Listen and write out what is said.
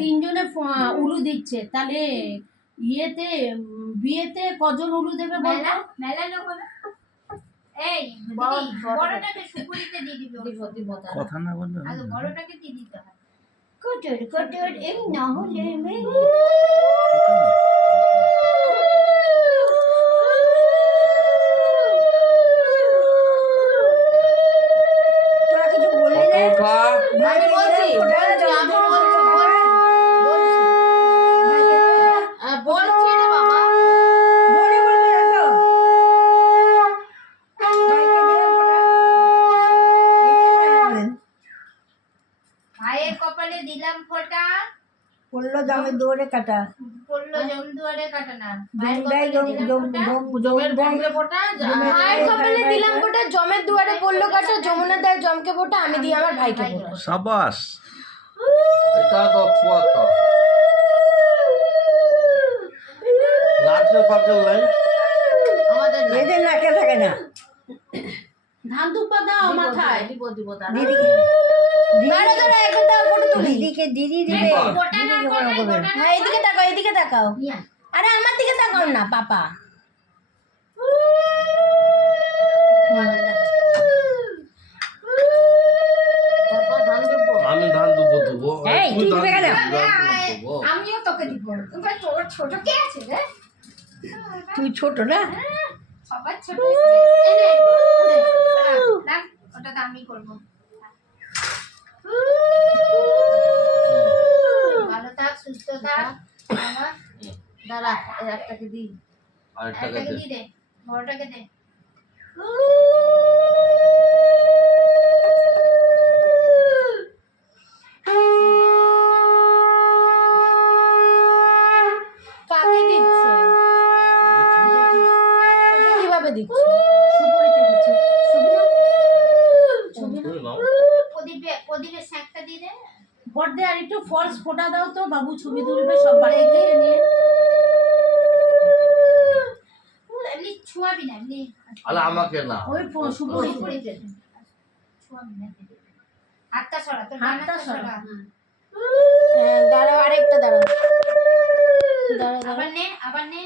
তিনজনে উলু দিচ্ছে, তাহলে ইয়েতে বিয়েতে কজন উলু দেবে বলো? মেলা লোক হলো। এই বড়টাকে সুপুরিতে দিয়ে দিবি। কথা না বললে আগে বড়টাকে দিয়ে দিতে হয়। কটর কটর এই না হলে আমি বলছি রে বাবা। ভাইয়ের কপালে দিলাম ফোঁটা, পড়লো জমে দুয়ারে কাটা, পড়লো জম দুয়ারে কাটা না। ভাইয়ের কপালে দিলাম ফোঁটা, জমের দুয়ারে পড়লো কাটা, যমুনা দেয় জমকে ফোঁটা, আমি দিই আমার ভাইকে ফোঁটা। সাবাস। এটা তো ফুয়াতা নাচের পাকের লাইন আমাদের এদের নাকে থাকে না। ধান দুপা দাও মাথায়। দিদিকে দিদি দিবে। হ্যাঁ এদিকে তাকাও, এদিকে তাকাও। আরে আমার দিকে তাকাও না পাপা। আমি ধান দেবো এই, তুই দিবে কেন? আমিও তোকে দিব। তোর ছোট কে আছে রে? তুই ছোট না? সবার ছোট। ওটা তো আমি করবো। ভালো থাক, সুস্থ থাক। আমার দাঁড়া একটাকে দিই। আরেকটাকে একটাকে দিয়ে দে, বড়টাকে দে। কাকে দিচ্ছে? এটা কিভাবে দিচ্ছে? সুপুরিতে দিচ্ছে। প্রদীপের স্যাঁকটা দিয়ে দে। বড়দে আর একটু ফলস ফোঁটা দাও তো, বাবু ছবি তুলবে সব বাড়ি থেকে নিয়ে। এমনি ছুঁয়াবি না, এমনি আরে আমাকে না ওই সুপুরিতে সুপুরিতে ছুঁয়াবি না। হাতটা সরা, তোর হাতটা হাতটা সরা। সরা। হ্যাঁ দাঁড়াও, আরেকটা দাঁড়াও। আবার নে, আবার নে।